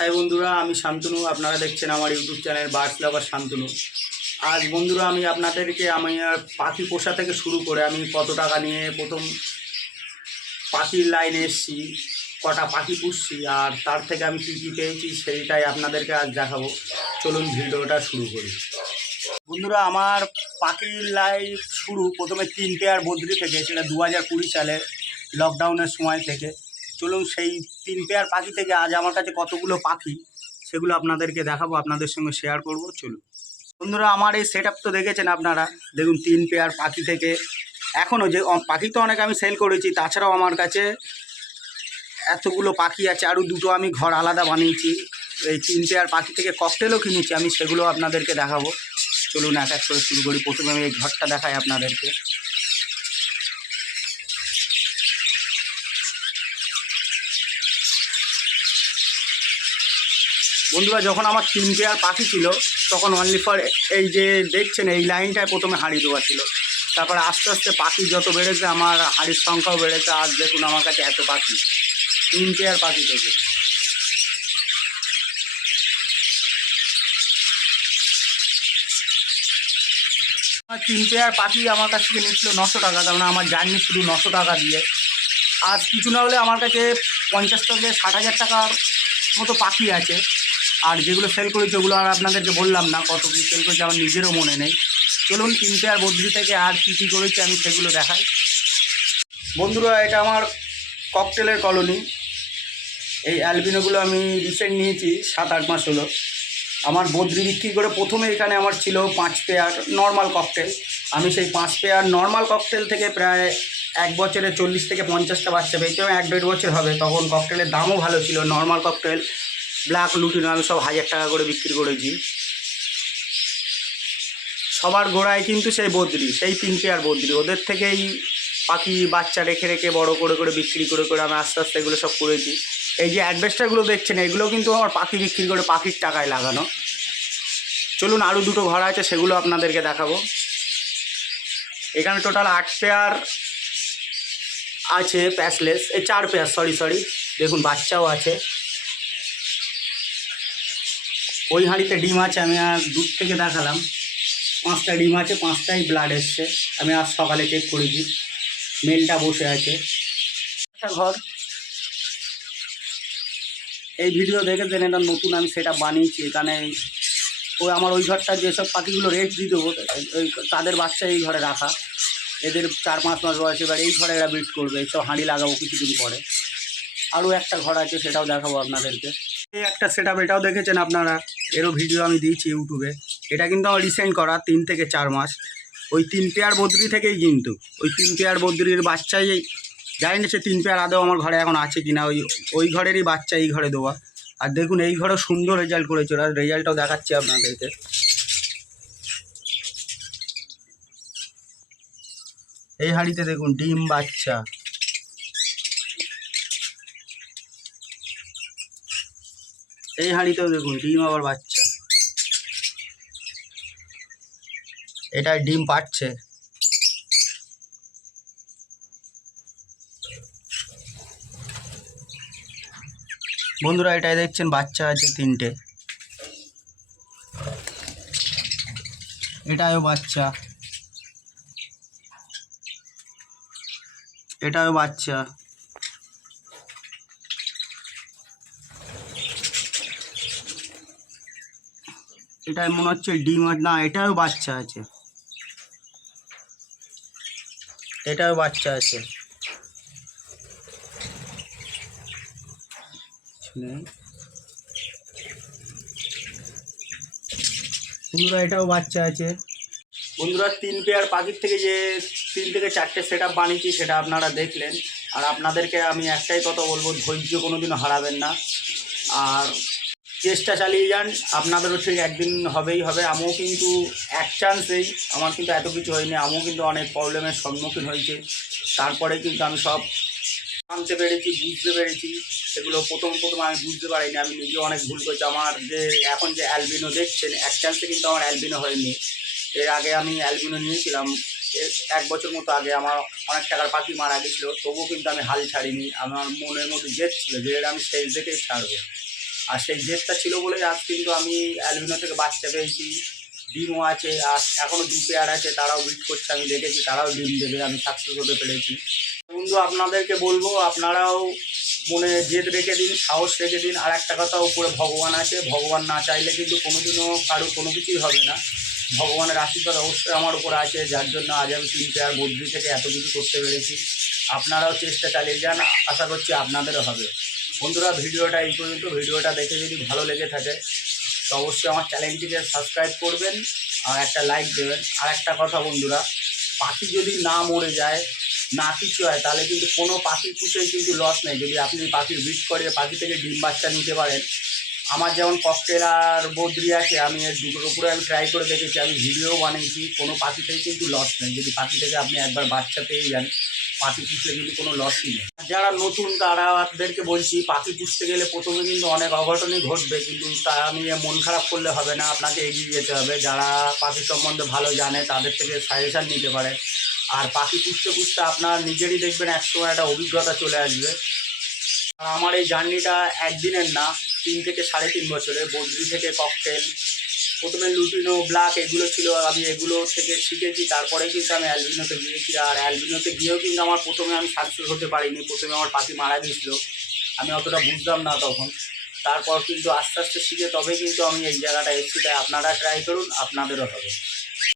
High বন্ধুরা, আমি শান্তনু। আপনারা দেখছেন আমার ইউটিউব চ্যানেল বার্ডস লাভার শান্তনু। আজ বন্ধুরা আমি আপনাদেরকে পাখি পোষা থেকে শুরু করে আমি কত টাকা নিয়ে প্রথম পাখির লাইনে এসেছি, কটা পাখি পুষছি, আর তার থেকে আমি কী কী পেয়েছি সেইটাই আপনাদেরকে আজ দেখাবো। চলুন ভিডিওটা শুরু করি। বন্ধুরা, আমার পাখির লাইফ শুরু প্রথমে 3 পেয়ার বদ্রি থেকে, সেটা 2020 সালে লকডাউনের সময় থেকে। চলুন সেই 3 পেয়ার পাখি থেকে আজ আমার কাছে কতগুলো পাখি সেগুলো আপনাদেরকে দেখাবো, আপনাদের সঙ্গে শেয়ার করব। চলুন বন্ধুরা, আমার এই সেট আপ তো দেখেছেন আপনারা। দেখুন 3 পেয়ার পাখি থেকে এখনও যে পাখি তো অনেক আমি সেল করেছি, তাছাড়াও আমার কাছে এতগুলো পাখি আছে। আরও দুটো আমি ঘর আলাদা বানিয়েছি। এই 3 পেয়ার পাখি থেকে ককটেলও কিনেছি আমি, সেগুলো আপনাদেরকে দেখাবো। চলুন এক এক করে শুরু করি। প্রথমে আমি এই ঘরটা দেখাই আপনাদেরকে। বন্ধুরা, যখন আমার 3 পেয়ার পাখি ছিল তখন অনলি ফর এই যে দেখছেন এই লাইনটায় প্রথমে হাঁড়ি দেওয়া ছিল। তারপরে আস্তে আস্তে পাখি যত বেড়েছে আমার হাঁড়ির সংখ্যাও বেড়েছে। আজ দেখুন আমার কাছে এত পাখি, 3 পেয়ার পাখি থেকে। আমার 3 পেয়ার পাখি আমার কাছ থেকে নিচ্ছিল 900 টাকা, তার মানে আমার জার্নি শুধু 900 টাকা দিয়ে। আজ কিছু না হলে আমার কাছে 50 থেকে 60,000 টাকার মতো পাখি আছে। আর যেগুলো সেল করেছি ওগুলো আর আপনাদেরকে বললাম না, কত কী সেল করেছি আমার নিজেরও মনে নেই। চলুন 3 পেয়ার বদ্রি থেকে আর কী কী করেছি আমি সেগুলো দেখাই। বন্ধুরা, এটা আমার ককটেলের কলোনি। এই অ্যালবিনোগুলো আমি রিসেন্ট নিয়েছি, 7-8 মাস হলো। আমার বদ্রি বিক্রি করে প্রথমে এখানে আমার ছিল 5 পেয়ার নর্মাল ককটেল। আমি সেই 5 পেয়ার নর্মাল ককটেল থেকে প্রায় 1 বছরে 40 থেকে 50টা বাচ্চা পেয়েছি। 1-1.5 বছর হবে। তখন ককটেলের দামও ভালো ছিল। নর্মাল ককটেল, ব্ল্যাক লুটিনো আমি সব 1000 টাকা করে বিক্রি করেছি। সবার গোড়ায় কিন্তু সেই বদ্রি, সেই 3 পেয়ার বদ্রি, ওদের থেকেই পাখি বাচ্চা রেখে রেখে বড় করে করে বিক্রি করে করে আমি আস্তে আস্তে এগুলো সব করেছি। এই যে অ্যাডভেস্টারগুলো দেখছেন এগুলো কিন্তু আমার পাখি বিক্রি করে পাখির টাকায় লাগানো। চলুন আরও দুটো ঘর আছে সেগুলো আপনাদেরকে দেখাবো। এখানে টোটাল 8 পেয়ার আছে প্যাসলেস, এই 4 পেয়ার, সরি দেখুন বাচ্চাও আছে। ওই হাঁড়িতে ডিম আছে, আমি আর দূর থেকে দেখালাম। 5টা ডিম আছে, 5টাই ব্লাড এসছে। আমি আজ সকালে চেক করেছি। মেলটা বসে আছে। একটা ঘর, এই ভিডিও দেখেছেন, এটা নতুন আমি সেটা বানিয়েছি। এখানে ওই ঘরটা যেসব পাখিগুলো রেস্ট দিয়ে দেবো ওই তাদের বাচ্চা এই ঘরে রাখা। এদের 4-5 মাস বয়স। এবার এই ঘরে এরা ব্রিড করবে, এইসব হাঁড়ি লাগাবো কিছুদিন পরে। আরও একটা ঘর আছে, সেটাও দেখাবো আপনাদেরকে। এই একটা সেট আপ, এটাও দেখেছেন আপনারা, এরও ভিডিও আমি দিয়েছি ইউটিউবে। এটা কিন্তু আমার রিসেন্ট করা, 3 থেকে 4 মাস। ওই 3 পেয়ার বদ্রি থেকেই কিন্তু ওই 3 পেয়ার বদ্রির বাচ্চাই, জানি না সে 3 পেয়ার আদৌ আমার ঘরে এখন আছে কিনা। ওই ঘরেরই বাচ্চা এই ঘরে দেওয়া। আর দেখুন এই ঘরেও সুন্দর রেজাল্ট করেছে ওরা, রেজাল্টটাও দেখাচ্ছি আপনাদেরকে। এই হাঁড়িতে দেখুন ডিম বাচ্চা। এই হাঁড়িতেও দেখুন ডিম আবার বাচ্চা। এটা ডিম পাচ্ছে। বন্ধুরা, এটাই দেখছেন বাচ্চা আছে 3টে। এটাও বাচ্চা, এটাও বাচ্চা। এটাই মনে হচ্ছে ডিম, না এটাও বাচ্চা আছে, এটাও বাচ্চা আছে। বন্ধুরা, এটাও বাচ্চা আছে। বন্ধুরা, 3 পেয়ার পাখির থেকে যে 3 থেকে 4টে সেট আপ বানিয়েছি সেটা আপনারা দেখলেন। আর আপনাদেরকে আমি একটাই কথা বলবো, ধৈর্য কোনোদিনও হারাবেন না। আর চেষ্টা চালিয়ে যান, আপনাদেরও ঠিক একদিন হবেই হবে। আমিও কিন্তু এক চান্সেই, আমার কিন্তু এত কিছু হয়নি। আমিও কিন্তু অনেক প্রবলেমের সম্মুখীন হয়েছে। তারপরে কিন্তু আমি সব জানতে পেরেছি, বুঝতে পেরেছি। সেগুলো প্রথম আমি বুঝতে পারিনি, আমি নিজেও অনেক ভুল করেছি। আমার যে এখন যে অ্যালবিনো দেখছেন, এক চান্সে কিন্তু আমার অ্যালবিনো হয়নি। এর আগে আমি অ্যালবিনো নিয়েছিলাম 1 বছর মতো আগে। আমার অনেক টাকার পাখি মারা গেছিলো, তবুও কিন্তু আমি হাল ছাড়িনি। আমার মনের মধ্যে জেদ ছিল যে এর আমি শেষ দেখেই ছাড়বো। আর সেই জেদটা ছিল বলেই আজ কিন্তু আমি অ্যালবিনো থেকে বাচ্চা পেয়েছি, ডিমও আছে, আর এখনও 2 পেয়ার আছে, তারাও ব্রিড করছে, আমি দেখেছি তারাও ডিম দেবে, আমি সাকসেস হতে পেরেছি। বন্ধু আপনাদেরকে বলবো আপনারাও মনে জেদ রেখে দিন, সাহস রেখে দিন। আর একটা কথা, উপরে ভগবান আছে, ভগবান না চাইলে কিন্তু কোনোদিনও কারোর কোনো কিছুই হবে না। ভগবানের আশীর্বাদ অবশ্যই আমার উপর আছে, যার জন্য আজ আমি 3 পেয়ার বদ্রি থেকে এত কিছু করতে পেরেছি। আপনারাও চেষ্টা চালিয়ে যান, আশা করছি আপনাদেরও হবে। বন্ধুরা ভিডিওটা এই পর্যন্ত। ভিডিওটা দেখে যদি ভালো লেগে থাকে তো অবশ্যই আমার চ্যানেলটিকে সাবস্ক্রাইব করবেন আর একটা লাইক দেবেন। আর একটা কথা বন্ধুরা, পাখি যদি না মরে যায়, না কিছু হয়, তাহলে কিন্তু কোনো পাখি পুষেই কিন্তু লস নেই। যদি আপনি পাখির ব্রিড করে পাখি থেকে ডিম বাচ্চা নিতে পারেন, আমার যেমন ককটেল আর বদ্রি আছে, আমি এর দুটোর উপরে আমি ট্রাই করে দেখেছি, আমি ভিডিও বানিয়েছি, কোনো পাখিতেই কিন্তু লস নেই। যদি পাখি থেকে আপনি একবার বাচ্চা পেয়ে যান, পাখি পুষলে কিন্তু কোনো লসই নেই। যারা নতুন তাদেরকে বলছি, পাখি পুষতে গেলে প্রথমে কিন্তু অনেক অঘটনই ঘটবে, কিন্তু তা নিয়ে মন খারাপ করলে হবে না, আপনাকে এগিয়ে যেতে হবে। যারা পাখি সম্বন্ধে ভালো জানে তাদের থেকে সাজেশান নিতে পারে। আর পাখি পুষতে পুষতে আপনার নিজেরই দেখবেন একসময় একটা অভিজ্ঞতা চলে আসবে। আর আমার এই জার্নিটা একদিনের না, 3 থেকে 3.5 বছরে। বদ্রি থেকে ককটেল, প্রথমে লুটিনো, ব্ল্যাক এগুলো ছিল, আমি এগুলো থেকে শিখেছি, তারপরে কিন্তু আমি অ্যালবিনোতে গিয়েছি। আর অ্যালবিনোতে গিয়েও কিন্তু আমার প্রথমে আমি সাকসেস হতে পারিনি, প্রথমে আমার পাখি মারা গিয়েছিলো, আমি অতটা বুঝতাম না তখন। তারপর কিন্তু আস্তে আস্তে শিখে তবে কিন্তু আমি এই জায়গাটা এসেছি। তাই আপনারা ট্রাই করুন, আপনাদেরও হবে।